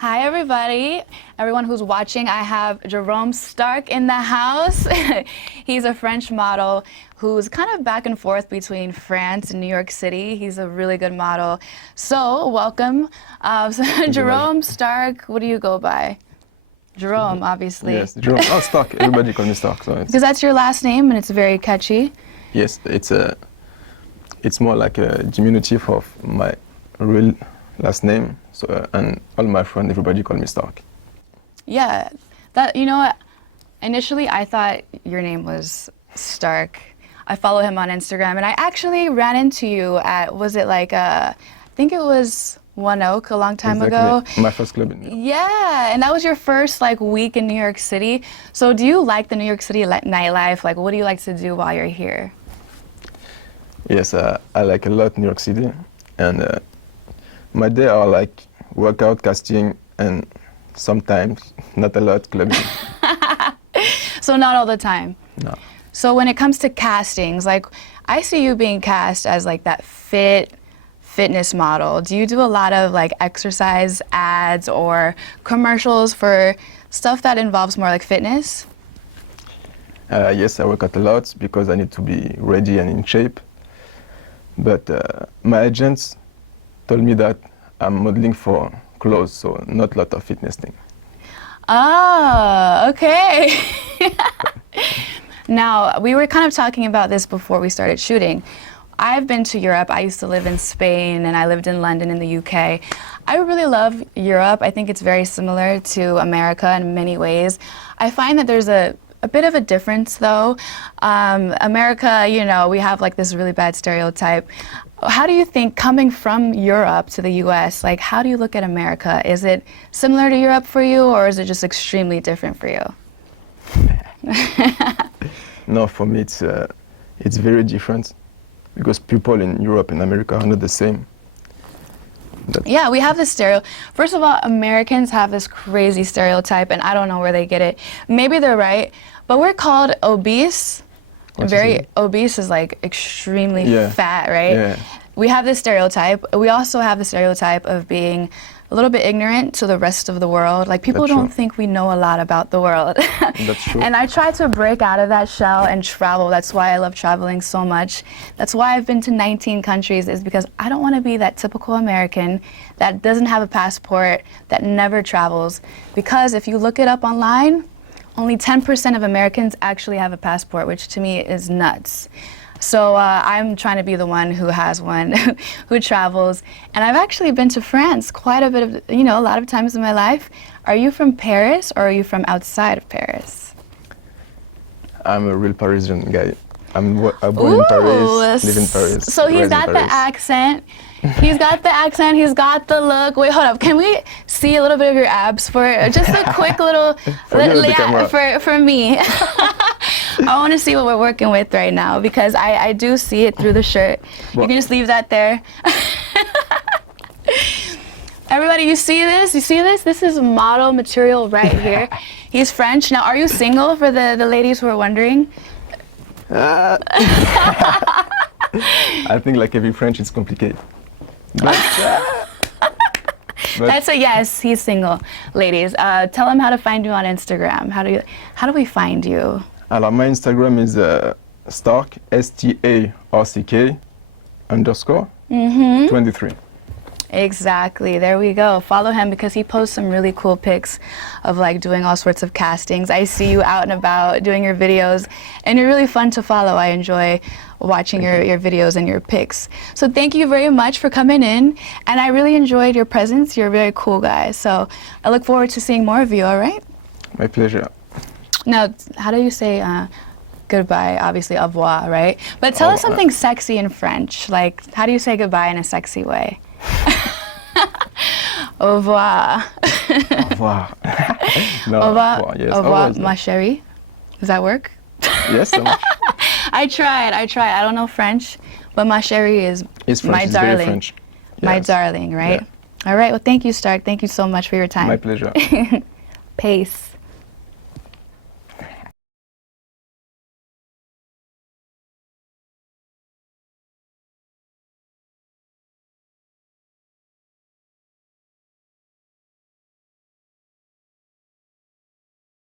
Hi, everybody. Everyone who's watching, I have Jerome Stark in the house. He's a French model who's kind of back and forth between France and New York City. He's a really good model. So, welcome. Jerome Stark, what do you go by? Jerome, obviously. Yes, Jerome. Oh, Stark. Everybody call me Stark. So because that's your last name and it's very catchy. Yes, it's more like a diminutive of my real last name. So and all my friends, everybody call me Stark. Yeah, that what? Initially, I thought your name was Stark. I follow him on Instagram, and I actually ran into you at I think it was One Oak a long time ago. My first club in New York. Yeah, and that was your first week in New York City. So do you like the New York City nightlife? Like, what do you like to do while you're here? Yes, I like a lot New York City, and my day are like workout, casting, and sometimes not a lot clubbing. So not all the time. No. So when it comes to castings, I see you being cast as that fitness model. Do you do a lot of exercise ads or commercials for stuff that involves more fitness? Yes, I work out a lot because I need to be ready and in shape. But my agents told me that I'm modeling for clothes, so not a lot of fitness thing. Ah, okay. Now, we were kind of talking about this before we started shooting. I've been to Europe. I used to live in Spain, and I lived in London in the UK. I really love Europe. I think it's very similar to America in many ways. I find that there's a bit of a difference, though. America, we have this really bad stereotype. How do you think, coming from Europe to the US, how do you look at America? Is it similar to Europe for you, or is it just extremely different for you? No, for me it's very different because people in Europe and America are not the same. Yeah, we have this First of all, Americans have this crazy stereotype, and I don't know where they get it. Maybe they're right, but we're called obese. Obese is extremely fat, right? Yeah. We have this stereotype. We also have the stereotype of being a little bit ignorant to the rest of the world. People don't think we know a lot about the world. That's true. And I try to break out of that shell and travel. That's why I love traveling so much. That's why I've been to 19 countries, is because I don't want to be that typical American that doesn't have a passport, that never travels. Because if you look it up online, only 10% of Americans actually have a passport, which to me is nuts. So I'm trying to be the one who has one, who travels. And I've actually been to France quite a bit of, a lot of times in my life. Are you from Paris, or are you from outside of Paris? I'm a real Parisian guy. I'm born in Paris, live in Paris. So he's got the accent. He's got the accent, he's got the look. Wait, hold up. Can we see a little bit of your abs for just a quick little, for me? I want to see what we're working with right now, because I do see it through the shirt. You can just leave that there. Everybody, you see this? You see this? This is model material right here. He's French. Now, are you single, for the ladies who are wondering? I think every French, it's complicated. But that's a yes. He's single, ladies. Tell him how to find you on Instagram. How do we find you? My Instagram is Stark, STARCK _ 23. Exactly. There we go. Follow him, because he posts some really cool pics of doing all sorts of castings. I see you out and about doing your videos, and you're really fun to follow. I enjoy watching your videos and your pics. So thank you very much for coming in, and I really enjoyed your presence. You're a very cool guy. So I look forward to seeing more of you, all right? My pleasure. Now, how do you say goodbye? Obviously, au revoir, right? But tell us something sexy in French. How do you say goodbye in a sexy way? Au revoir. Au revoir. No, au revoir, yes, au revoir, ma chérie. Does that work? Yes, so much. I tried. I don't know French, but ma chérie is my It's darling. very French. My Yes. darling, right? Yeah. All right. Well, thank you, Stark. Thank you so much for your time. My pleasure. Peace.